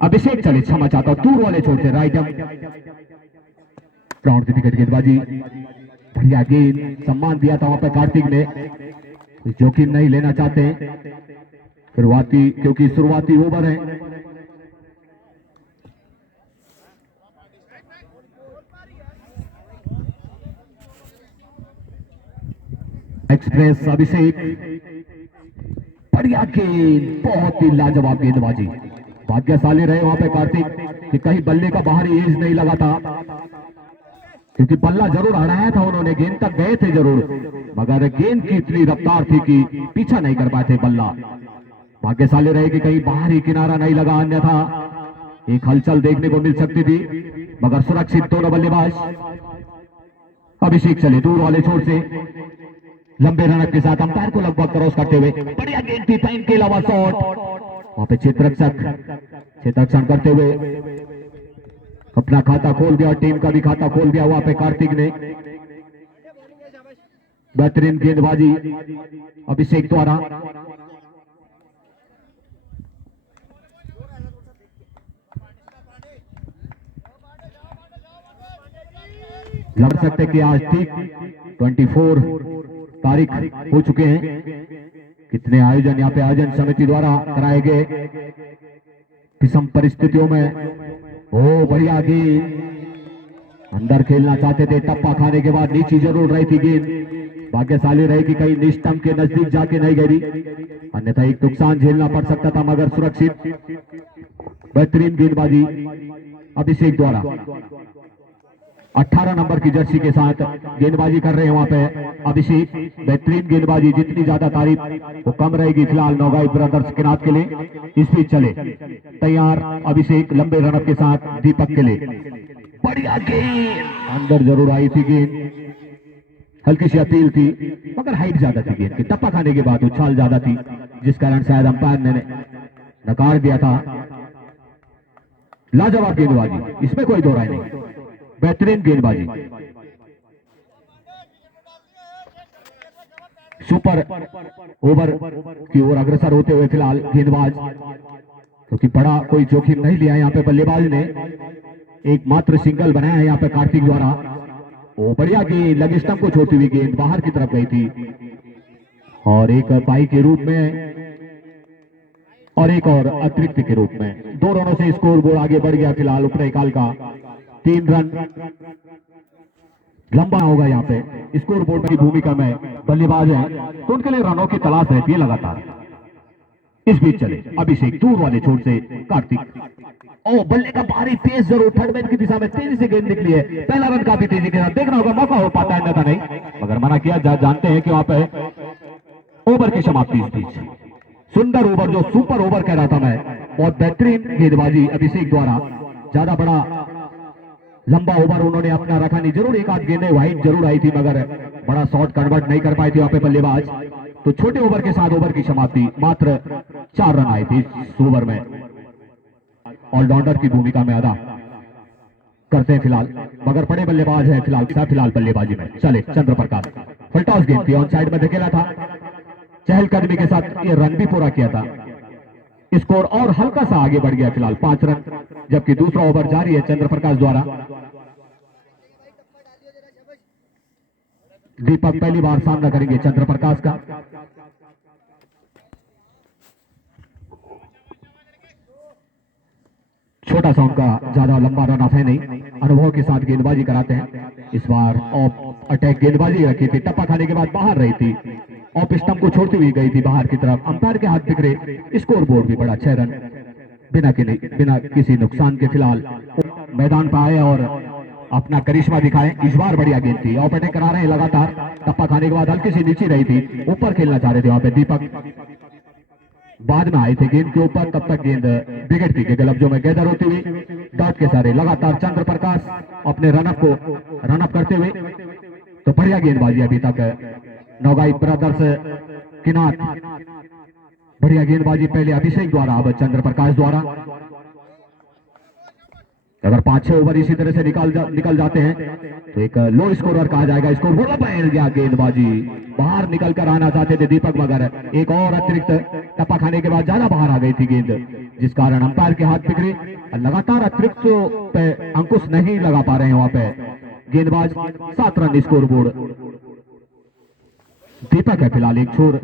अभिषेक चले, क्षमा चाहता हूं, दूर वाले छोड़ते राइट ग्राउंड की विकेट गेंदबाजी, बढ़िया गेंद, सम्मान दिया था वहां पे कार्तिक ने, जोखिम नहीं लेना चाहते शुरुआती, क्योंकि शुरुआती ओवर है। एक्सप्रेस अभिषेक, बढ़िया गेंद, बहुत ही लाजवाब गेंदबाजी, भाग्यशाली रहे वहां पे कार्तिक कि कहीं बल्ले का बाहरी एज नहीं लगा था, क्योंकि बल्ला जरूर हटाया था उन्होंने, गेंद तक गए थे जरूर, मगर गेंद की इतनी रफ्तार थी कि पीछा नहीं कर पाए थे बल्ला। भाग्यशाली रहे कि कहीं बाहरी किनारा नहीं लगा, अन्यथा एक हलचल देखने को मिल सकती थी, मगर सुरक्षित दोनों बल्लेबाज। अभिषेक चले दूर वाले छोर से, लंबे रन के साथ अंपायर को लगभग क्रॉस करते हुए, बढ़िया गेंद थी, टाइम के अलावा शॉट, वहां पे क्षेत्ररक्षण करते हुए अपना खाता खोल दिया, टीम का भी खाता खोल दिया वहां पे कार्तिक ने। बेहतरीन गेंदबाजी अभिषेक द्वारा। लग सकते कि आज ठीक 24 तारीख हो चुके हैं। कितने आयोजन यहाँ पे आयोजन समिति द्वारा कराए गए, विषम परिस्थितियों में। ओ बढ़िया गेंद, अंदर खेलना चाहते थे, टप्पा खाने के बाद नीचे जरूर रही थी गेंद, भाग्यशाली रहे कि कहीं निष्टम के नजदीक जाके नहीं गिरी, अन्यथा एक नुकसान झेलना पड़ सकता था, मगर सुरक्षित। बेहतरीन गेंदबाजी अभिषेक द्वारा, 18 नंबर की जर्सी के साथ गेंदबाजी कर रहे हैं वहां पे अभिषेक। बेहतरीन गेंदबाजी, जितनी ज्यादा तारीफ वो कम रहेगी फिलहाल नौगाई ब्रदर्स के नाथ के लिए। इस बीच चले तैयार अभिषेक, लंबे रनअप के साथ दीपक के लिए, बढ़िया गेंद, अंदर जरूर आई थी गेंद, हल्की सी अपील थी, मगर हाइट ज्यादा थी गेंद की, टप्पा खाने के बाद उछाल ज्यादा थी, जिस कारण शायद अंपायर ने नकार दिया था। लाजवाब गेंदबाजी, इसमें कोई दो राय नहीं, बेहतरीन गेंदबाजी, सुपर ओवर की ओर अग्रसर होते हुए फिलहाल गेंदबाज, क्योंकि बड़ा कोई जोखिम नहीं लिया यहाँ पे बल्लेबाज ने, एक मात्र सिंगल बनाया है यहाँ पे कार्तिक द्वारा। ओ बढ़िया गेंद, लग स्टंप को छोड़ती हुई गेंद बाहर की तरफ गई थी, और एक बाई के रूप में और एक और अतिरिक्त के रूप में, 2 रनों से स्कोर बोर्ड आगे बढ़ गया फिलहाल ऊपरी काल का। 3 रन लंबा होगा यहाँ पे, स्कोर बोर्ड की भूमिका में बल्लेबाज हैं तो उनके लिए रनों की तलाश रहती है लगातार। इस बीच चले अभिषेक, दूर वाले छोर से कार्तिक, ओ बल्ले का भारी तेज जरूर, थर्ड मैन की दिशा में तेजी से गेंद निकली है, पहला रन काफी तेजी के साथ, देखना होगा मौका हो पाता है अन्यथा नहीं, मगर मना किया जानते हैं कि वहां पे ओवर की समाप्ति। इस बीच सुंदर ओवर, जो सुपर ओवर कह रहा था मैं, बहुत बेहतरीन गेंदबाजी अभिषेक द्वारा, ज्यादा बड़ा लंबा ओवर उन्होंने अपना रखा नहीं, जरूर एक आध गेंदें वाइड जरूर आई थी, मगर बड़ा शॉट कन्वर्ट नहीं कर पाए थे वहां पे बल्लेबाज। तो छोटे ओवर के साथ ओवर की समाप्ति, मात्र 4 रन आए थे इस ओवर में, ऑलराउंडर की भूमिका में अदा करते हैं फिलहाल, मगर बड़े बल्लेबाज हैं फिलहाल बल्लेबाजी में। चले चंद्रप्रकाश, फुलटॉस गेंद थी, ऑन साइड में धकेला था, चहलकदमी के साथ ये रन भी पूरा किया था, स्कोर और हल्का सा आगे बढ़ गया फिलहाल 5 रन, जबकि दूसरा ओवर जारी है चंद्रप्रकाश द्वारा। दीपक पहली बार सामना करेंगे चंद्रप्रकाश का। छोटा सा उनका ज्यादा लंबा रन ऑफ है नहीं, अनुभव के साथ गेंदबाजी कराते हैं। इस बार ऑफ अटैक गेंदबाजी रखी थी, टप्पा खाने के बाद बाहर रही थी, ऑफ स्टंप को छोड़ती हुई गई थी बाहर की तरफ, अंपायर के हाथ बिगड़े, स्कोर बोर्ड भी बड़ा 6 रन बिना किसी नुकसान के फिलहाल मैदान पर आए और अपना करिश्मा दिखाए। इस बार बढ़िया गेंद थी, ऑफ अटैक करा रहे हैं लगातार, टप्पा खाने के बाद हल्की सी नीचे रही थी, ऊपर खेलना चाह रहे थे वहां पे दीपक, बाद में आए थे गेंद के ऊपर, तब तक गेंद बिगड़ती के गलब्जों में गैदर होती हुई डॉट के सारे लगातार चंद्रप्रकाश अपने रनअप करते हुए। तो बढ़िया गेंदबाजी अभी तक नौगाई ब्रदर्स किनार, बढ़िया गेंदबाजी पहले अभिषेक द्वारा, अब चंद्रप्रकाश द्वारा। अगर 5-6 ओवर इसी तरह से निकल जाते हैं तो एक लो स्कोरर कहा जाएगा। स्कोर बोला बैठ गया, गेंदबाजी बाहर निकल कर आना चाहते थे दीपक, मगर एक और अतिरिक्त टप्पा खाने के बाद ज्यादा बाहर आ गई थी गेंद, जिस कारण अंपायर के हाथ बिगड़े। लगातार अतिरिक्त पे अंकुश नहीं लगा पा रहे हैं वहां पे गेंदबाज। 7 रन स्कोर बोर्ड। दीपक है फिलहाल एक छोर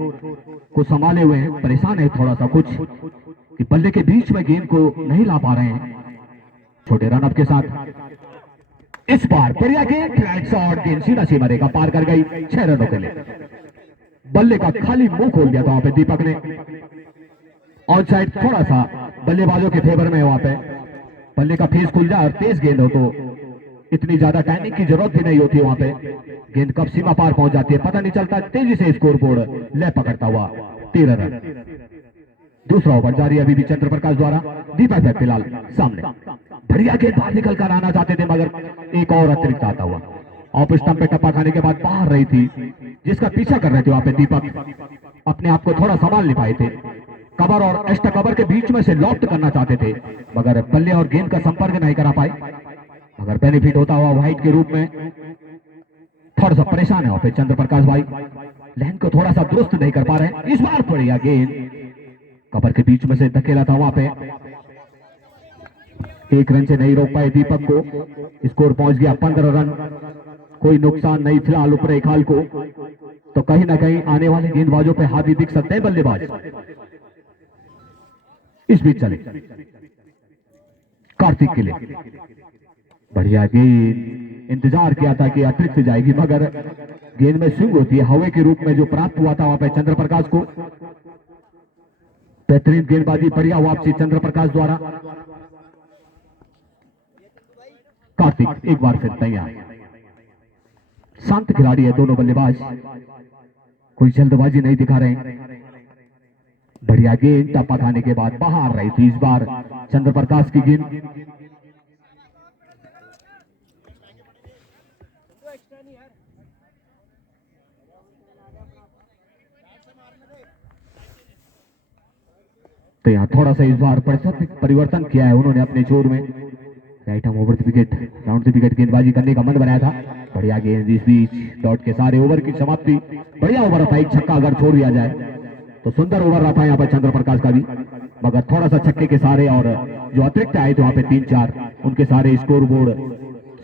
को संभाले हुए हैं, परेशान है थोड़ा सा कुछ कि बल्ले के बीच में गेंद को नहीं ला पा रहे हैं। छोटे रनअप के साथ इस बार बढ़िया गेंद, फ्लैट शॉट, गेंद सीधा सीमा पार कर गई 6 रनों के लिए। बल्ले का खाली मुंह खोल दिया था वहां पे दीपक ने। ऑन साइड थोड़ा सा बल्लेबाजों के फेवर में वहां पे बल्ले का फेस खुल जाए और तेज गेंद हो तो इतनी ज्यादा टाइमिंग की जरूरत भी नहीं होती। वहां पे गेंद कब सीमा पार पहुंच जाती है पता नहीं चलता। तेजी से स्कोर बोर्ड ले पकड़ता हुआ 13 रन। दूसरा ओवर जारी अभी भी चंद्र प्रकाश द्वारा। दीपक है फिलहाल सामने। बढ़िया गेंद बाहर निकल कर आना चाहते थे मगर एक और अतिरिक्त आता हुआ ऑफ स्टंप पे टप्पा खाने के बाद बाहर रही थी, जिसका पीछा कर रहे थे वहां पे दीपक। अपने आप को थोड़ा संभाल नहीं पाए थे। कवर और एक्स्ट्रा कवर के बीच में से लॉफ्ट करना चाहते थे मगर बल्ले और गेंद का संपर्क नहीं करा पाए। अगर बेनिफिट होता हुआ वाइट के रूप में। थोड़ा सा परेशान है वहां पे चंद्र प्रकाश भाई, लाइन को थोड़ा सा दुरुस्त नहीं कर पा रहे हैं। इस बार बढ़िया गेंद कवर के बीच में से धकेला था वहां पे। 1 रन से नहीं रोक पाए दीपक को। स्कोर पहुंच गया 15 रन। कोई नुकसान नहीं फिलहाल ऊपरे खाल को, तो कहीं ना कहीं आने वाले गेंदबाजों पे हावी दिख सकते हैं बल्लेबाज। इस बीच चले कार्तिक के लिए बढ़िया गेंद। इंतजार किया था कि अतिरिक्त जाएगी मगर गेंद में स्विंग होती है हवा के रूप में जो प्राप्त हुआ था वहां पे चंद्र प्रकाश को। बेहतरीन गेंदबाजी, बढ़िया वापसी चंद्र प्रकाश द्वारा। कार्तिक एक बार फिर तैयार। शांत खिलाड़ी है दोनों बल्लेबाज, कोई जल्दबाजी नहीं दिखा रहे। बढ़िया गेंद टप्पा खाने के बाद बाहर रही थी इस बार चंद्र प्रकाश की गेंद। तो यहाँ थोड़ा सा इस बार परिवर्तन किया है उन्होंने अपने छोर में। Right arm over the wicket, round the wicket गेंदबाजी करने का मन बनाया था। बढ़िया गेंद इस बीच डॉट के सारे ओवर की समाप्ति। बढ़िया ओवर रहा, एक छक्का अगर छोड़ दिया जाए तो सुंदर ओवर रहा था यहाँ पर चंद्र प्रकाश का भी, मगर थोड़ा सा छक्के के सारे और जो अतिरिक्त आए थे वहां पे 3-4 उनके सारे स्कोर बोर्ड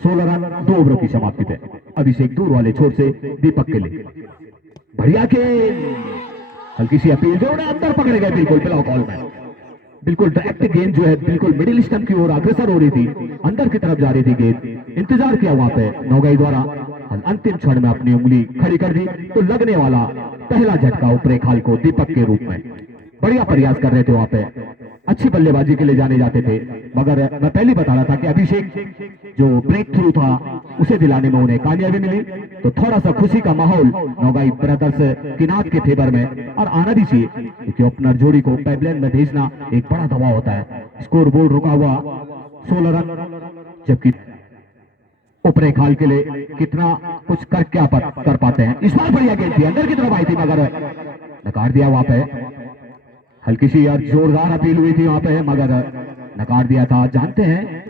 16 रन 2 ओवरों की समाप्ति पे। अभिषेक दूर वाले छोर से दीपक के लिए बढ़िया गेंद, हल्की सी अपील जो अंदर पकड़े गए बिल्कुल बिला कॉल में। बिल्कुल डायरेक्ट गेंद जो है बिल्कुल मिडिल स्टंप की ओर अग्रसर हो रही थी, अंदर की तरफ जा रही थी गेंद। इंतजार किया वहां पे नौगाई द्वारा, अंतिम क्षण में अपनी उंगली खड़ी कर दी तो लगने वाला पहला झटका ऊपरे खाल को दीपक के रूप में। बढ़िया प्रयास कर रहे थे वहां पे, अच्छी बल्लेबाजी के लिए जाने जाते थे, मगर मैं पहले बता रहा था कि अभिषेक जो ब्रेक थ्रू था उसे दिलाने में उन्हें कामयाबी मिली। तो थोड़ा सा खुशी का माहौल नौगाई ब्रदर्स किनात के फेवर में, और आना भी चाहिए क्योंकि ओपनर जोड़ी को पाइपलाइन में भेजना एक बड़ा दबाव होता है। स्कोर बोर्ड रुका हुआ 16 रन, जबकि ऊपरे खाल के लिए कितना कुछ कर पाते हैं। इस बार बढ़िया गेंद थी, अंदर की तरफ आई थी मगर नकार दिया वहां पे। हल्की सी यार जोरदार अपील हुई थी वहां पे मगर नकार दिया था। जानते हैं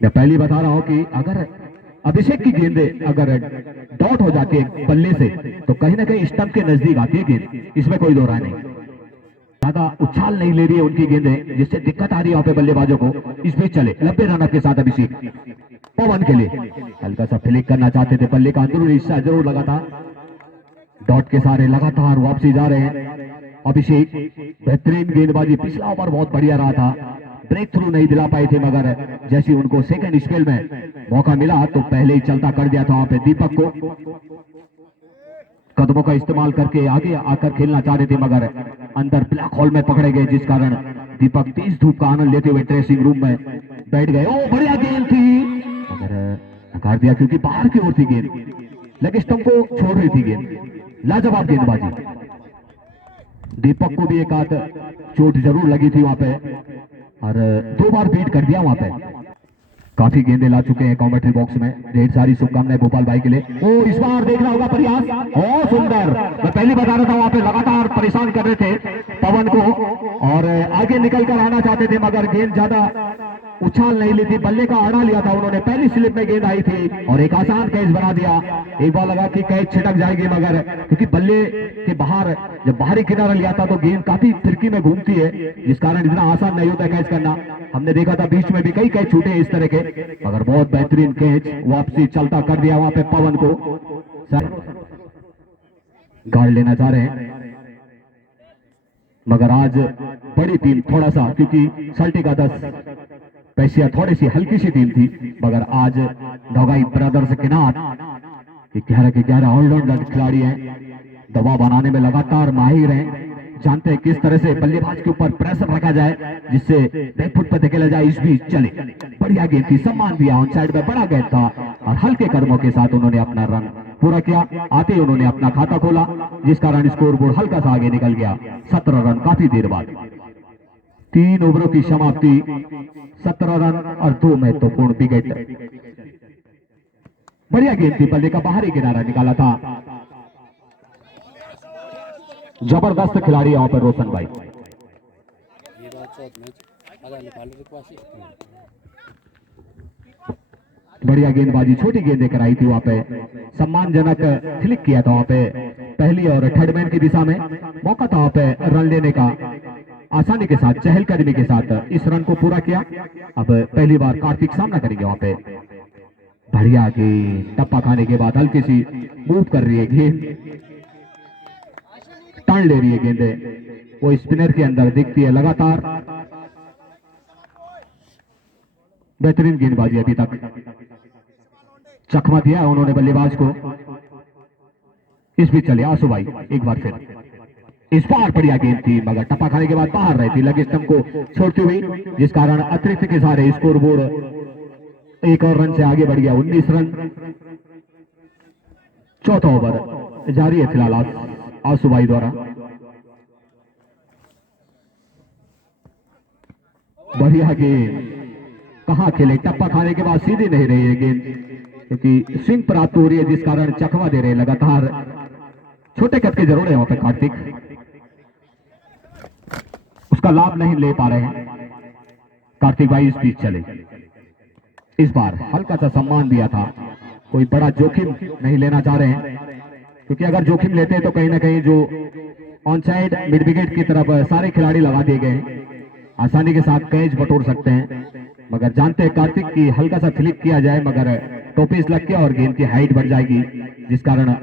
मैं पहले बता रहा हूं कि अगर अभिषेक की गेंदे अगर डॉट हो जाती है बल्ले से तो कहीं ना कहीं स्टंप के नजदीक आती है गेंद, इसमें कोई दो राय नहीं। ज्यादा उछाल नहीं ले रही है उनकी गेंदें, जिससे दिक्कत आ रही है वहां पे बल्लेबाजों को। इस बीच चले 90 रन के साथ अभिषेक पवन के लिए हल्का सा फ्लिक करना चाहते थे, बल्ले का अंदरूनी हिस्सा जरूर लगा था। डॉट के सारे लगातार वापसी जा रहे हैं। अभिषेक बेहतरीन गेंदबाजी, पिछला ओवर बहुत बढ़िया रहा था, ब्रेक थ्रू नहीं दिला पाए थे मगर जैसे उनको सेकंड स्पेल में मौका मिला तो पहले ही चलता कर दिया था वहां पे दीपक को। कदमों का इस्तेमाल करके आगे आकर खेलना चाह रहे थे मगर अंदर ब्लैक होल में पकड़े गए, जिस कारण दीपक तेज धूप का आनंद लेते हुए ड्रेसिंग रूम में बैठ गए। ओ बढ़िया गेंद थी मगर नकार दिया क्योंकि बाहर की ओर थी गेंद, लेग स्टंप को छोड़ रही थी गेंद। लाजवाब गेंदबाजी, दीपक को भी एक आध चोट जरूर लगी थी वहां पे और 2 बार बीट कर दिया वहां पे। काफी गेंदे ला चुके हैं कॉमेंट्री बॉक्स में। ढेर सारी शुभकामनाएं भोपाल भाई के लिए। ओ इस बार देखना होगा प्रयास, बहुत सुंदर। मैं पहले बता रहा था वहां पे लगातार परेशान कर रहे थे पवन को और आगे निकल कर आना चाहते थे, मगर गेंद ज्यादा उछाल नहीं ली थी, बल्ले का आड़ा लिया था उन्होंने। पहली स्लिप में गेंद आई थी और एक आसान कैच बना दिया। एक बार लगा कि कैच छिटक जाएगी, मगर क्योंकि बल्ले के बाहर जब बाहरी किनारा लिया था तो गेंद काफी फिरकी में घूमती है, जिस कारण इतना आसान नहीं होता कैच करना। हमने देखा था बीच में भी कई कैच छूटे इस तरह के, मगर बहुत बेहतरीन कैच वापसी चलता कर दिया वहां पे पवन को। गाड़ लेना चाह रहे हैं, मगर आज बड़ी टीम थोड़ा सा, क्योंकि सल्टी का 10 पैसिया थोड़ी सी हल्की सी टीम थी, मगर आज डोगाई ब्रदर्स के नाथ 11 के 11 ऑलराउंडर खिलाड़ी हैं, दबाव बनाने में लगातार माहिर हैं, जानते हैं किस तरह से बल्लेबाज के ऊपर प्रेशर रखा जाए जिससे बैकफुट पर धकेला जाए। इस बीच चले, बढ़िया गेंद थी, सम्मान दिया, ऑन साइड में बड़ा गेंद था और हल्के कदमों के साथ उन्होंने अपना रन पूरा किया। आते ही उन्होंने अपना खाता खोला, जिस कारण स्कोरबोर्ड हल्का सा आगे निकल गया। 17 रन काफी देर बाद। 3 ओवरों की समाप्ति, 17 रन और 2 महत्वपूर्ण विकेट। बढ़िया गेंद थी, बल्ले का बाहरी किनारा निकाला था। जबरदस्त खिलाड़ी वहां पर रोशन भाई। बढ़िया गेंदबाजी, छोटी गेंदें कराई थी वहां पे, सम्मानजनक क्लिक किया था वहां पे पहली और थर्ड मैन की दिशा में। मौका था वहां पे रन लेने का, आसानी के साथ चहलकदमी के साथ इस रन को पूरा किया। अब पहली बार कार्तिक सामना करेंगे वहां पे। बढ़िया गेंद, टप्पा खाने के बाद हल्की सी मूव कर रही है गेंद, टर्न ले रही है गेंदे, वो स्पिनर के अंदर दिखती है लगातार। बेहतरीन गेंदबाजी अभी तक, चकमा दिया उन्होंने बल्लेबाज को। इस बीच चले आंसू भाई एक बार फिर, इस बार बढ़िया गेंद थी, मगर टप्पा खाने के बाद बाहर रही थी लगे स्टंप को छोड़ती हुई, जिस कारण अतिरिक्त के सारे स्कोरबोर्ड 1 और रन से आगे बढ़ गया। 19 रन। चौथा ओवर जारी है फिलहाल आंसू भाई द्वारा। बढ़िया गेंद, कहां खेले, टप्पा खाने के बाद सीधी नहीं रही है गेंद, क्योंकि स्विंग प्राप्त हो रही है, जिस कारण चकवा दे रहे हैं लगातार। छोटे कद के जरूर है वहां पे कार्तिक, उसका लाभ नहीं ले पा रहे हैं कार्तिक भाई। इस बीच चले, इस बार हल्का सा सम्मान दिया था, कोई बड़ा जोखिम नहीं लेना चाह रहे हैं, क्योंकि अगर जोखिम लेते हैं तो कहीं ना कहीं जो ऑन साइड मिड विकेट की तरफ सारे खिलाड़ी लगा दिए गए हैं, आसानी के साथ कैच बटोर सकते हैं। मगर जानते हैं कार्तिक की हल्का सा फ्लिक किया जाए, मगर टोपीस लग गया और गेंद की हाइट बढ़ जाएगी, जिस कारण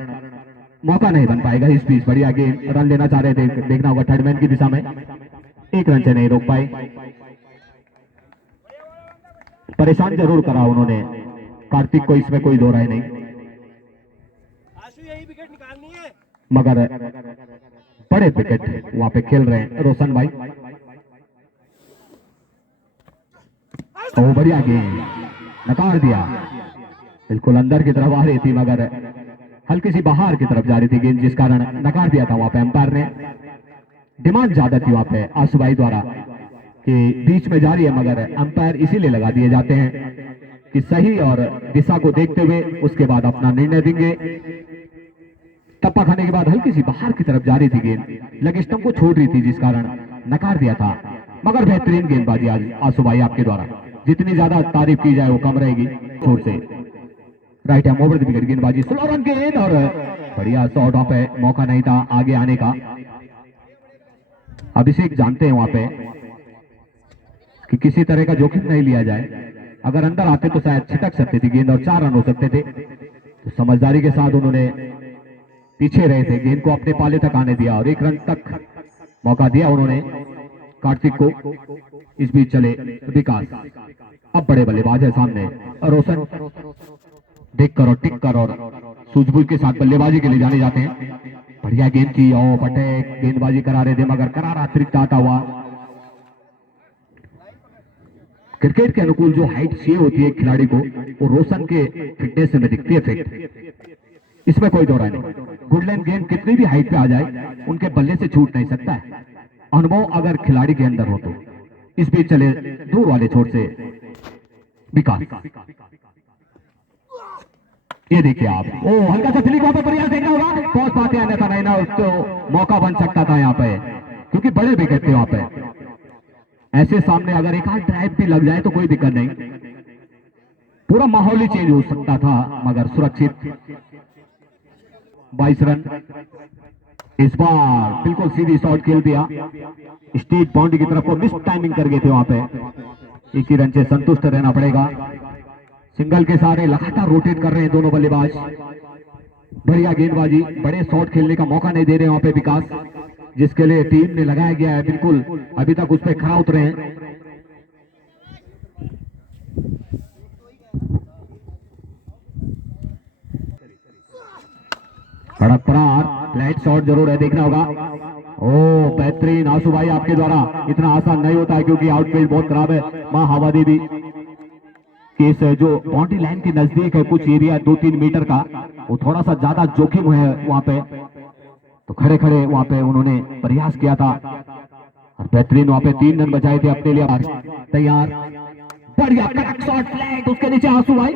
मौका नहीं बन पाएगा। इस बीच बढ़िया गेंद, रन लेना चाह रहे थे, देखना होगा थर्ड मैन की दिशा में, 1 रन से नहीं रोक पाए। परेशान जरूर करा उन्होंने कार्तिक को, इसमें कोई दो राय नहीं, मगर बड़े विकेट वहां पे खेल रहे हैं रोशन भाई। बढ़िया गेंद, नकार दिया, बिल्कुल अंदर की तरफ आ रही थी, मगर हल्की सी बाहर की तरफ जा रही थी गेंद, जिस कारण नकार दिया था वहां पे अंपायर ने। डिमांड ज्यादा थी वहां पे आंसू भाई द्वारा कि बीच में जा रही है, मगर अंपायर इसीलिए लगा दिए जाते हैं कि सही और दिशा को देखते हुए उसके बाद अपना निर्णय देंगे। टप्पा खाने के बाद हल्की सी बाहर की तरफ जा रही थी गेंद, लेग स्टंप को छोड़ रही थी, जिस कारण नकार दिया था। मगर बेहतरीन गेंदबाजी आज आंसू भाई आपके द्वारा, जितनी ज्यादा तारीफ की जाए वो कम रहेगी। छोर से right hand over the wicket गेंदबाजी, स्लो रन गेंद और बढ़िया शॉट ऑफ है, मौका नहीं था आगे आने का। अभिषेक जानते हैं वहां पे कि किसी तरह का जोखिम नहीं लिया जाए, अगर अंदर आते तो शायद छिटक सकती थी गेंद और 4 रन हो सकते थे, तो समझदारी के साथ उन्होंने पीछे रहे थे, गेंद को अपने पाले तक आने दिया और 1 रन तक मौका दिया उन्होंने कार्तिक को। इस बीच चले विकास, अब बड़े बल्लेबाज है सामने, और रोशन देख कर और टिक कर और सूझबूझ के साथ बल्लेबाजी के लिए जाने जाते हैं। बढ़िया गेंद की, और बटे गेंदबाजी करा रहे थे, मगर करारा अतिरिक्त आता हुआ। क्रिकेट के अनुकूल जो हाइट चाहिए होती है खिलाड़ी को, वो रोशन के फिटनेस में दिखती है फिट, इसमें कोई दो राय नहीं। गुडलैंड गेंद कितनी भी हाइट पे आ जाए, उनके बल्ले से छूट नहीं सकता है, अनुभव अगर खिलाड़ी के अंदर हो तो। इस बीच चले दूर वाले छोर से विकास, ये देखिए आप, ओ हल्का सा फ्लिक वहां पे प्रयास देखना होगा, पहुंच पाते हैं अन्यथा नहीं ना उसको मौका बन सकता था यहाँ पे, क्योंकि बड़े विकेट थे वहां पे। ऐसे सामने अगर एक आध ड्राइव भी लग जाए तो कोई दिक्कत नहीं, पूरा माहौल ही चेंज हो सकता था, मगर सुरक्षित 22 रन। इस बार बिल्कुल सीधी शॉट खेल दिया, स्टेट बाउंड्री की तरफ को मिस टाइमिंग कर गए थे वहां पे। एक ही रन से संतुष्ट रहना पड़ेगा। सिंगल के सारे लगातार रोटेट कर रहे हैं दोनों बल्लेबाज, बढ़िया गेंदबाजी, बड़े शॉट खेलने का मौका नहीं दे रहे वहां पे विकास, जिसके लिए टीम ने लगाया गया है, बिल्कुल अभी तक उस पर खड़ा उतरे हैं। कड़क प्रहार, फ्लैट शॉट जरूर है, देखना होगा। ओ बेहतरीन आंसू भाई, आपके द्वारा इतना आसान नहीं होता है क्योंकि आउटफील्ड बहुत खराब है। मां हवा देवी केस है जो बाउंड्री लाइन के नजदीक है, कुछ एरिया 2-3 मीटर का, वो थोड़ा सा ज्यादा जोखिम है वहां पे, तो खड़े खड़े वहां पे उन्होंने प्रयास किया था और बेहतरीन वहां पे 3 रन बचाए थे अपने लिए। तैयार, बढ़िया कड़क शॉट, फ्लैट उसके नीचे आंसू भाई।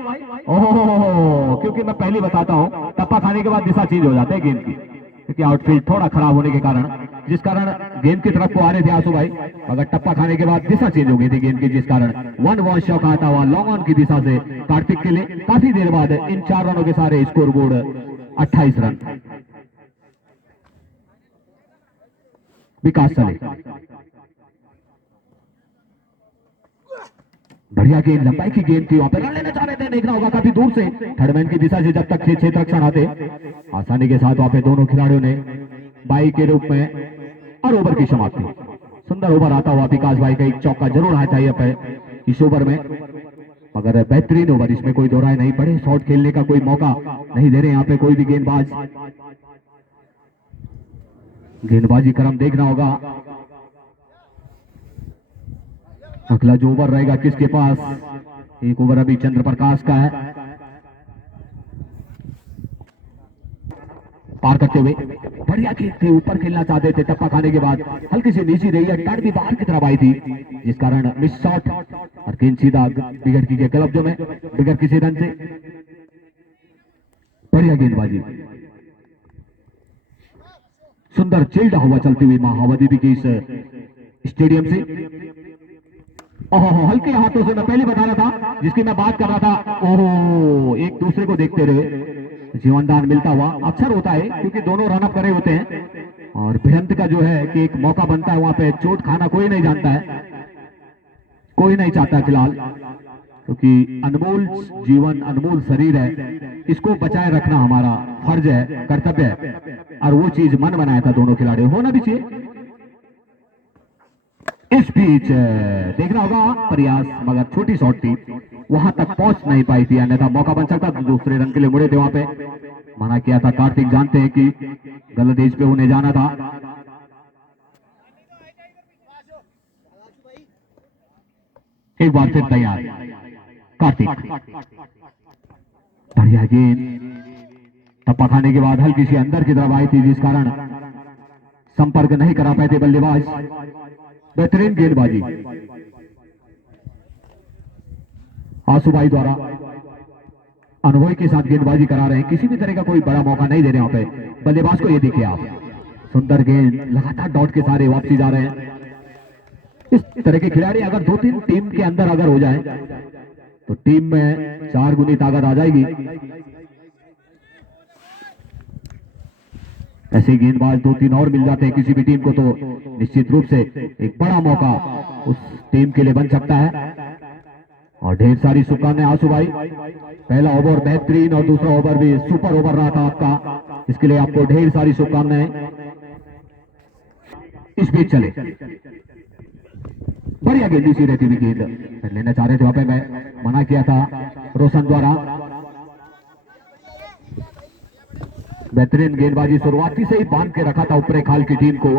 ओहो, क्योंकि मैं पहले बताता हूं टप्पा खाने के बाद दिशा चेंज हो जाता है गेंद की, क्योंकि आउटफील्ड थोड़ा खराब होने के कारण, जिस कारण गेंद की तरफ को आ रहे थे आंसू भाई, मगर टप्पा खाने के बाद दिशा चेंज हो गई थी गेंद की, जिस कारण 1-1 शॉट आता हुआ लॉन्ग ऑन की दिशा से कार्तिक के लिए काफी देर बाद इन 4 रनों के सारे स्कोर बोर्ड 28 रन। विकास चले, बढ़िया गेंद, लंबाई की गेंद थी, वहां पर रन लेना चाह रहे थे, देखना होगा काफी दूर से थर्डमैन की दिशा से जब तक क्षेत्र रक्षण आते, आसानी के साथ वहां पे दोनों खिलाड़ियों ने बाई के रूप में और ओवर की समाप्ति। सुंदर ओवर आता हुआ विकास भाई का एक चौका जरूर आना चाहिए पे इस ओवर में, मगर बेहतरीन ओवर, इसमें कोई दो राय नहीं, बड़े शॉट खेलने का कोई मौका नहीं दे रहे यहाँ पे कोई भी गेंदबाज। गेंदबाजी क्रम देखना होगा, अगला जो ओवर रहेगा किसके पास, एक ओवर अभी चंद्र प्रकाश का है, पार करते हुए बढ़िया खेल थे, ऊपर खेलना चाहते थे, टप्पा खाने के बाद हल्की सी नीची रही है, टर्न भी बाहर की तरफ आई थी, जिस कारण मिस शॉट और गेंद सीधा बिगड़ की गई क्लब जो में बिगड़ किसी रन से। बढ़िया गेंदबाजी, सुंदर चिल्ड हवा चलती हुई मां हवा देवी के इस स्टेडियम से। ओहो, हल्के हाथों से मैं पहले बता रहा था, जिसकी मैं बात कर रहा था, ओहो, एक दूसरे को देखते रहे जीवनदान मिलता हुआ अक्सर होता है, क्योंकि दोनों रन अप करे होते हैं और भिड़ंत का जो है कि एक मौका बनता है, वहां पे चोट खाना कोई नहीं जानता है, कोई नहीं चाहता फिलहाल, क्योंकि अनमोल जीवन, अनमोल शरीर है, इसको बचाए रखना हमारा फर्ज है, कर्तव्य है, और वो चीज मन बनाया था दोनों खिलाड़ियों, होना भी चाहिए। इस बीच देखना होगा प्रयास, मगर छोटी शॉट थी, वहां तक पहुंच नहीं पाई थी, अन्यथा मौका बन सकता था, दूसरे रन के लिए मुड़े थे वहां पे, मना किया था कार्तिक, जानते हैं कि गलत एज पे उन्हें जाना था। एक बार फिर तैयार कार्तिक, बढ़िया गेंद, टप्पा खाने के बाद हल्की सी अंदर की तरफ आई थी, जिस कारण संपर्क नहीं करा पाए थे बल्लेबाज। बेहतरीन गेंदबाजी आंसू भाई द्वारा अनुभव के साथ गेंदबाजी करा रहे हैं, किसी भी तरह का कोई बड़ा मौका नहीं दे रहे यहाँ पे बल्लेबाज को। ये देखिए आप, सुंदर गेंद, लगातार डॉट के सारे वापसी जा रहे हैं। इस तरह के खिलाड़ी अगर 2-3 टीम के अंदर अगर हो जाए तो टीम में 4 गुनी ताकत आ जाएगी। ऐसे गेंदबाज 2-3 और मिल जाते हैं किसी भी टीम को तो निश्चित रूप से एक बड़ा मौका उस टीम के लिए बन सकता है। और ढेर सारी शुभकामनाएं आंसू भाई, पहला ओवर बेहतरीन और दूसरा ओवर भी सुपर ओवर रहा था आपका, इसके लिए आपको ढेर सारी शुभकामनाएं। इस बीच चले, बढ़िया गेंद सी रहती हुई गेंद लेना चाह रहे थे, वहां पे मैं मना किया था रोशन द्वारा। बेहतरीन गेंदबाजी, शुरुआती से ही बांध के रखा था ऊपरे खाल की टीम को,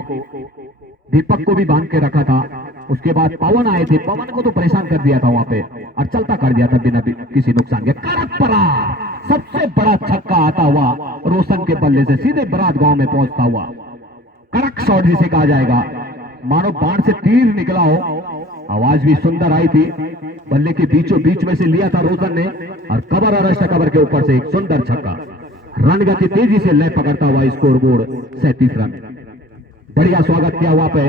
दीपक को भी बांध के रखा था। उसके बाद पवन आए थे, पवन को तो परेशान कर दिया था वहां पे और चलता कर दिया था बिना किसी नुकसान के। कड़क पड़ा, सबसे बड़ा छक्का आता हुआ रोशन के बल्ले से सीधे बरात गांव में पहुंचता हुआ, कड़क शॉट जिसे कहा जाएगा, मानो बाण से तीर निकला हो। आवाज भी सुंदर आई थी, बल्ले के बीचों बीच में से लिया था रोशन ने और कवर अरेस्ट कवर के ऊपर से एक सुंदर छक्का। रन गति तेजी से लय पकड़ता हुआ स्कोर बोर्ड 37 रन। बढ़िया स्वागत किया वहां पे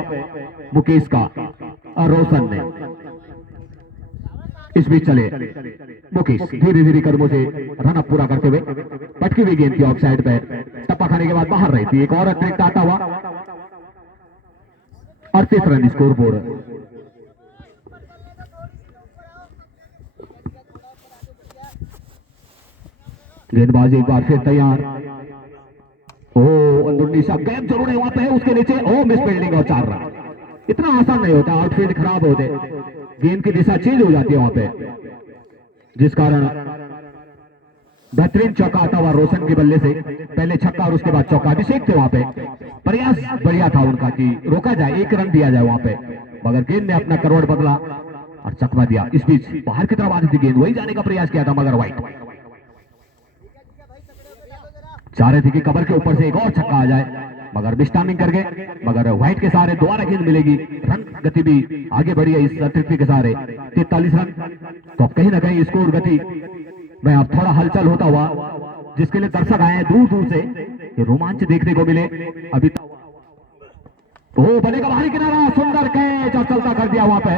मुकेश का और रोशन ने। इस बीच चले मुकेश धीरे धीरे कदमों से रन अप पूरा करते हुए पटकी हुई गेंद की ऑफ साइड पे टप्पा खाने के बाद बाहर रही थी। एक और अतिरिक्त आता हुआ 38 रन स्कोर बोर्ड। गेंदबाजी एक बार फिर तैयार। ओ अंदरूनी सा गैप जरूर है वहां पे, उसके नीचे ओ मिस फील्डिंग और 4 रन। इतना आसान नहीं होता, आउटफील्ड खराब होते, गेंद की दिशा चेंज हो जाती है वहां पे, जिस कारण बेहतरीन चौका आता हुआ रोशन के बल्ले से। पहले छक्का और उसके बाद चौका। अभिषेक थे वहां पे, प्रयास बढ़िया था उनका कि रोका जाए, 1 रन दिया जाए वहां पे, मगर गेंद ने अपना करवट बदला और चकमा दिया। इस बीच बाहर की तरफ आती थी गेंद, वही जाने का प्रयास किया था मगर वाइट। चाह रहे थे कि कवर के ऊपर से एक और छक्का आ जाए मगर विस्टामिंग करके, मगर व्हाइट के सहारे दोबारा गेंद मिलेगी। रन गति भी आगे बढ़ी है इस अतिरिक्त के सहारे। 43 रन। तो अब कहीं ना कहीं स्कोर गति में अब थोड़ा हलचल होता हुआ, जिसके लिए दर्शक आए हैं दूर दूर से कि रोमांच देखने को मिले। अभी ओ बल्ले का बाहरी किनारा, सुंदर कैच और चलता कर दिया वहां पे।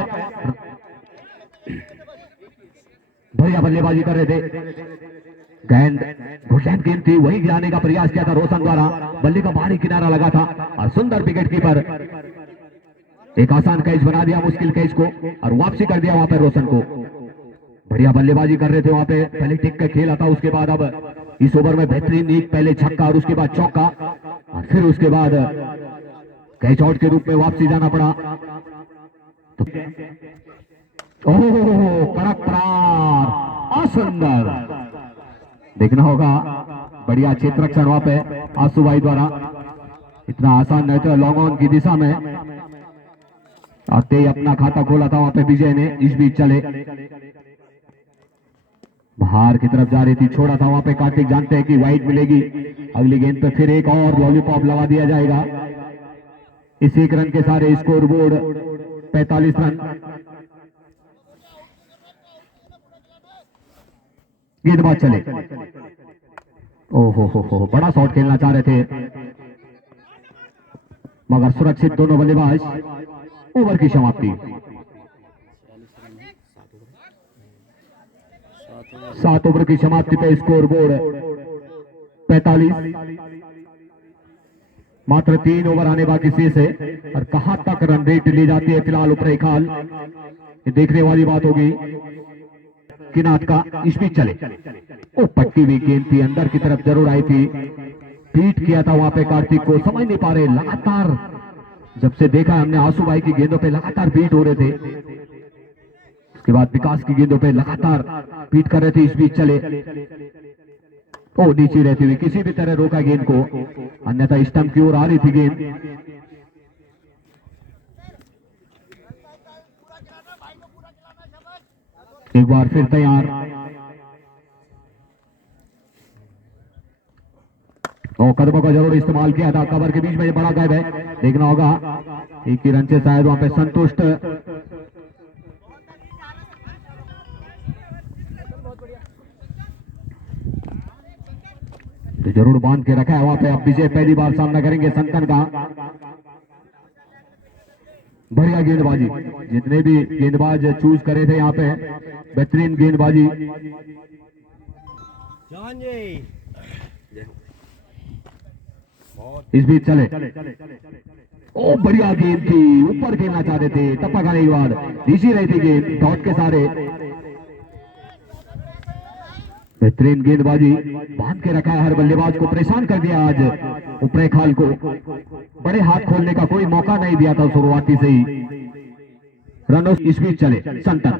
बढ़िया बल्लेबाजी कर रहे थे, गेंद घुटलैंड गेंद थी, वही गिराने का प्रयास किया था रोशन द्वारा। बल्ले का बाहरी किनारा लगा था और सुंदर विकेट कीपर एक आसान कैच बना दिया मुश्किल कैच को और वापसी कर दिया वहां पर रोशन को। बढ़िया बल्लेबाजी कर रहे थे वहां पे, पहले टिक का खेल आता, उसके बाद अब इस ओवर में बेहतरीन एक पहले छक्का और उसके बाद चौका और फिर उसके बाद कैच आउट के रूप में वापसी जाना पड़ा। तो ओह कड़क प्रहार, असुंदर देखना होगा। बढ़िया क्षेत्र रक्षण वहां पे आंसू भाई द्वारा, इतना आसान नहीं था। लॉन्ग ऑन की दिशा में आते ही अपना खाता खोला था वहां पे विजय ने। इस बीच चले बाहर की तरफ जा रही थी, छोड़ा था वहां पे कार्तिक, जानते हैं कि वाइट मिलेगी। अगली गेंद पे फिर एक और लॉलीपॉप लगा दिया जाएगा। इस 1 रन के सारे स्कोर बोर्ड 45 रन। गेंदबाज चले, ओहो हो बड़ा शॉट खेलना चाह रहे थे मगर सुरक्षित दोनों बल्लेबाज। ओवर की समाप्ति 7 ओवर की समाप्ति पे स्कोर बोर्ड 45। मात्र 3 ओवर आने बाकी शेष है और कहां तक रन रेट ली जाती है फिलहाल ऊपर खाल, ये देखने वाली बात होगी। किनात का इस बीच चले, ओ पट्टी हुई गेंद थी, अंदर की तरफ जरूर आई थी, पीट किया था वहां पे कार्तिक को, समझ नहीं पा रहे। लगातार जब से देखा हमने आंसू भाई की गेंदों पे लगातार बीट हो रहे थे, उसके बाद विकास की गेंदों पे लगातार पीट कर रहे थे। इस बीच चले, ओ नीचे रहती हुई किसी भी तरह रोका गेंद को, अन्यथा स्टंप की ओर आ रही थी गेंद। एक बार फिर तैयार, और कदमों का जरूर इस्तेमाल किया था। कवर के बीच में ये बड़ा गैप है, देखना होगा। एक ही रन से शायद वहां पे संतुष्ट तो जरूर बांध के रखा है वहां पे। अब विजय पहली बार सामना करेंगे संतन का। बढ़िया गेंदबाजी, जितने भी गेंदबाज चूज करे थे यहाँ पे, बेहतरीन गेंदबाजी। इस बीच चले, ओ बढ़िया गेंद थी, ऊपर खेलना चाहते थे, टप्पा खाने के बाद नीचे रही थी गेंद, डॉट के सारे। बेहतरीन गेंदबाजी, बांध के रखा है, हर बल्लेबाज को परेशान कर दिया आज ऊपरे खाल को। बड़े हाथ खोलने का कोई मौका नहीं दिया था शुरुआती से ही। रनों इस बीच चले संतन,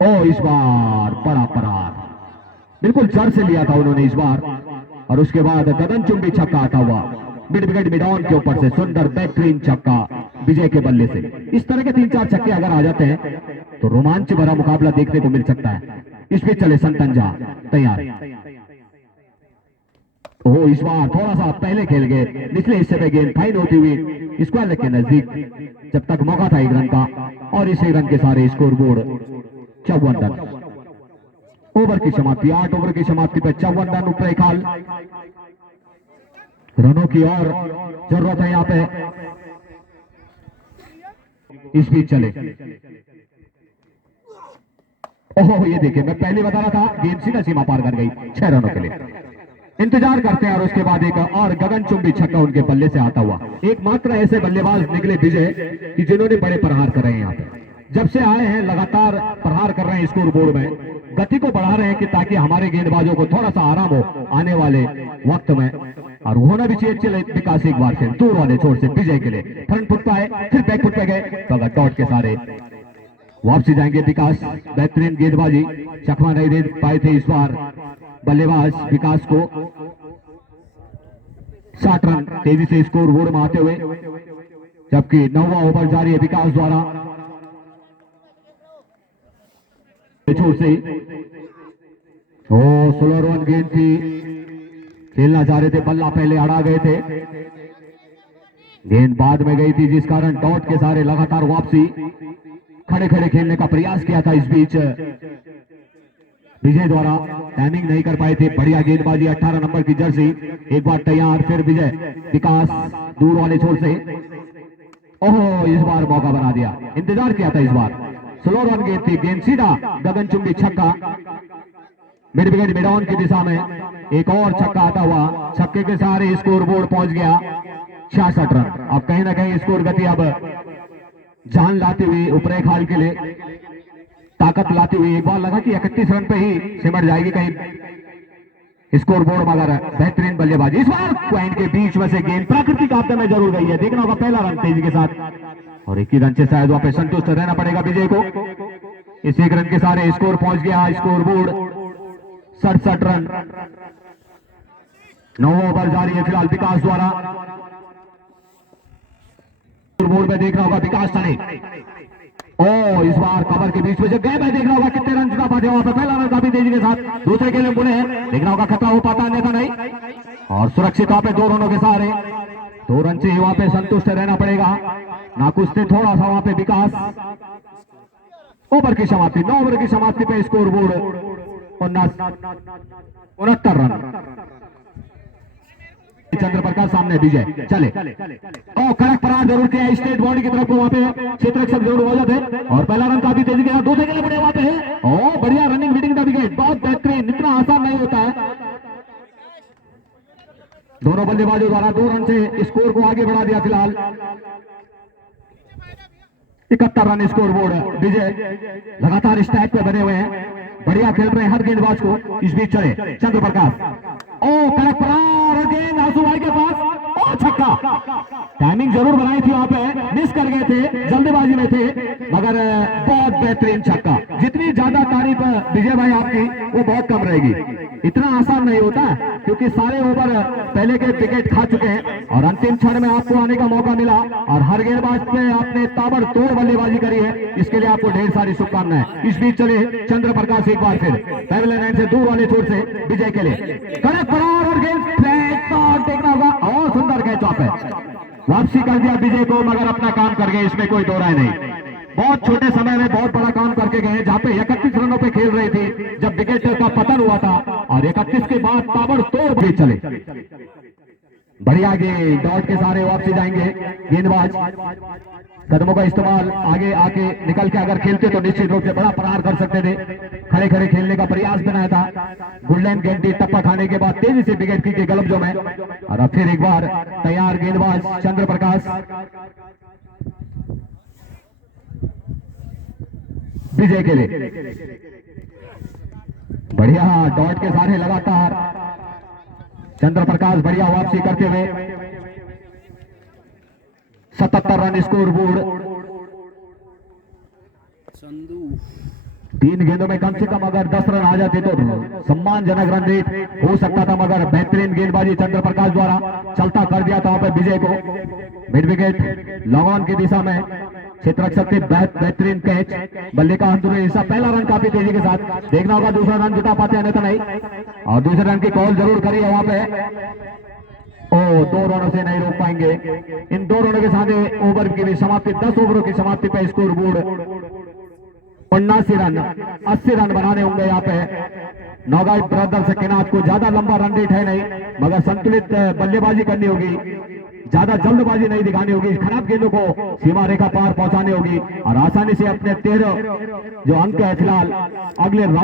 ओ इस बार बड़ा प्रहार, बिल्कुल जड़ से लिया था उन्होंने इस बार, और उसके बाद गगनचुंबी छक्का आता हुआ मिड विकेट मिड ऑन के ऊपर से, सुंदर बेहतरीन छक्का विजय के बल्ले से। इस तरह के 3-4 छक्के अगर आ जाते हैं तो रोमांच भरा मुकाबला देखने को मिल सकता है। इस बीच चले संतंजा, तैयार, ओ इस बार थोड़ा सा पहले खेल गए, निचले हिस्से में गेंद फाइन होती हुई स्क्वायर लेग के नजदीक, जब तक मौका था 1 रन का, और इस 1 रन के सारे स्कोर बोर्ड 54 रन। ओवर की समाप्ति, 8 ओवर की समाप्ति पे 54 रन ऊपर खाल। रनों की और जरूरत है यहाँ पे। इस बीच चले, ओहो ये देखिए, मैं पहले बता रहा था गेंद सीधा सीमा पार कर गई 6 रनों के लिए। इंतजार करते हैं और उसके बाद एक और गगनचुंबी छक्का उनके बल्ले से आता हुआ। एकमात्र ऐसे बल्लेबाज निकले विजय कि जिन्होंने बड़े प्रहार कर रहे हैं यहाँ पे। जब से आए हैं लगातार प्रहार कर रहे हैं स्कोर बोर्ड में, गति को बढ़ा रहे हैं कि ताकि हमारे गेंदबाजों को थोड़ा सा आराम हो आने वाले वक्त में। और होना भी चाहिए। चले विकास एक बार फिर दूर वाले छोर से विजय के लिए फ्रंट फुट पे आए, फिर बैक फुट पे गए, तो अगर डॉट के सारे वापसी जाएंगे विकास। बेहतरीन गेंदबाजी, चकमा नहीं दे पाए थे इस बार बल्लेबाज विकास को। 60 रन तेजी से स्कोर बोर्ड में आते हुए, जबकि 9वां ओवर जारी है विकास द्वारा। छोर से स्लो रन गेंद थी, खेलना चाह रहे थे, बल्ला पहले अड़ा गए थे, गेंद बाद में गई थी, जिस कारण डॉट के सारे लगातार वापसी खड़े खड़े खेलने का प्रयास किया था। इस बीच विजय द्वारा टाइमिंग नहीं कर पाए थे। बढ़िया गेंदबाजी, 18 नंबर की जर्सी एक बार तैयार, फिर विजय। विकास दूर वाले छोर से, ओहो इस बार मौका बना दिया, इंतजार किया था इस बार। स्लो रन गेंद थी, गेंद सीधा गगनचुंबी छक्का, मिड विकेट मिड ऑन की दिशा में एक और छक्का आता हुआ। छक्के के सहारे स्कोर बोर्ड पहुंच गया 66 रन। अब कहीं ना कहीं स्कोर गति अब जान लाती हुई ऊपरे खाल के लिए ताकत लाती हुई, एक बार लगा कि 31 रन पे ही सिमट जाएगी कहीं स्कोर बोर्ड, मगर बेहतरीन बल्लेबाजी। इस बार पॉइंट के बीच में से गेंद प्राकृतिक आपदा में जरूर गई है, देखना होगा पहला रन तेजी के साथ, और 21 रन से शायद वहां पे संतुष्ट रहना पड़ेगा विजय को। इस एक रन के सारे स्कोर पहुंच गया स्कोर बोर्ड 67 रन। 9 ओवर जारी है फिलहाल विकास द्वारा। बोर्ड में देखना होगा विकास चले, इस बार कवर के बीच में जब गए, देखना होगा कितने रन जुटा पाते वहां पर। पहला रन काफी तेजी के साथ, दूसरे के लिए बुले हैं, देखना होगा खतरा हो पाता अन्यथा नहीं, और सुरक्षित वहां पे 2 रनों के सहारे 2 रन से वहां पे संतुष्ट रहना पड़ेगा। नाकुश थे थोड़ा सा वहां पे विकास। ओवर की समाप्ति, 9 ओवर की समाप्ति पे स्कोर बोर्ड 69 रन। चंद्रप्रकाश सामने विजय चले, कड़क प्रहार जरूर किया स्टेट बॉडी की तरफ को, वहां पे क्षेत्र रक्षक जरूर मौजूद है, और पहला रन काफी तेजी के साथ, दूसरे के लिए बड़े वहां पे है, बढ़िया रनिंग बीटिंग द विकेट, बहुत बेहतरीन, इतना आसान नहीं होता है। दोनों बल्लेबाजों द्वारा 2 रन से स्कोर को आगे बढ़ा दिया फिलहाल। 71 रन स्कोर बोर्ड। विजय लगातार स्टैक पे बने हुए हैं, बढ़िया खेल रहे हैं हर गेंदबाज को। इस बीच चले चंद्रप्रकाश, कड़क प्रहार, गेंद आंसू भाई के पास, छक्का। टाइमिंग जरूर बनाई थी वहां पे, मिस कर गए थे, जल्दबाजी में थे, मगर बहुत बेहतरीन छक्का। जितनी ज्यादा तारीफ विजय भाई आपकी वो बहुत कम रहेगी, इतना आसान नहीं होता, क्योंकि सारे ओवर पहले के विकेट खा चुके हैं और अंतिम क्षण में आपको आने का मौका मिला, और हर गेंदबाज पे आपने ताबड़तोड़ बल्लेबाजी करी है, इसके लिए आपको ढेर सारी शुभकामनाएं। इस बीच चले चंद्रप्रकाश एक बार फिर पहले लाइन से दूर वाले छोर से विजय के लिए कड़क प्रहार, और गेंद फ्लैट शॉट देखना होगा, और सुंदर कैच वहां पे वापसी कर दिया विजय को, मगर अपना काम कर गए, इसमें कोई दो राय नहीं। बहुत छोटे समय में बहुत बड़ा काम करके गए, जहां पे 31 रनों पे खेल रहे थे जब विकेट का पतन हुआ था, और 31 के बाद ताबड़तोड़ भी चले। बढ़िया गेंद, डॉट के सारे वापसी जाएंगे गेंदबाज। कदमों का इस्तेमाल आगे आके निकल के अगर खेलते तो निश्चित रूप से बड़ा प्रहार कर सकते थे। खड़े खड़े खेलने का प्रयास बनाया था, गुडलैंड गेंद टप्पा खाने के बाद तेजी से विकेट की गलबजों में, और अब फिर एक बार तैयार गेंदबाज चंद्रप्रकाश। विजय के लिए बढ़िया डॉट के सारे लगातार चंद्रप्रकाश बढ़िया वापसी करते हुए 77 रन स्कोर बोर्ड। 3 गेंदों में कम से कम अगर 10 रन आ जाते तो सम्मानजनक रन रेट हो सकता था, मगर बेहतरीन गेंदबाजी चंद्रप्रकाश द्वारा चलता कर दिया था वहां पर विजय को। मिड विकेट लॉन्ग ऑन की दिशा में क्षेत्र रक्षक के बेहतरीन कैच, बल्ले का अंदरूनी हिस्सा, पहला रन काफी तेजी के साथ, देखना होगा दूसरा रन जुटा पाते हैं तो नहीं, और दूसरे रन की कॉल जरूर करी है वहां पे। 2 रनों से नहीं रोक पाएंगे। इन 2 रनों के साथ ओवर की भी समाप्ति, 10 ओवरों की समाप्ति पर स्कोर बोर्ड 79 रन 80 रन बनाने होंगे यहाँ पे। नौगाई ब्रदर्स सेकेनाथ को ज्यादा लंबा रन रेट है नहीं, मगर संतुलित बल्लेबाजी करनी होगी, ज्यादा जल्दबाजी नहीं दिखानी होगी, खराब गेंदों को सीमा रेखा पार पहुंचानी होगी और आसानी से अपने 13 जो अंक है फिलहाल अगले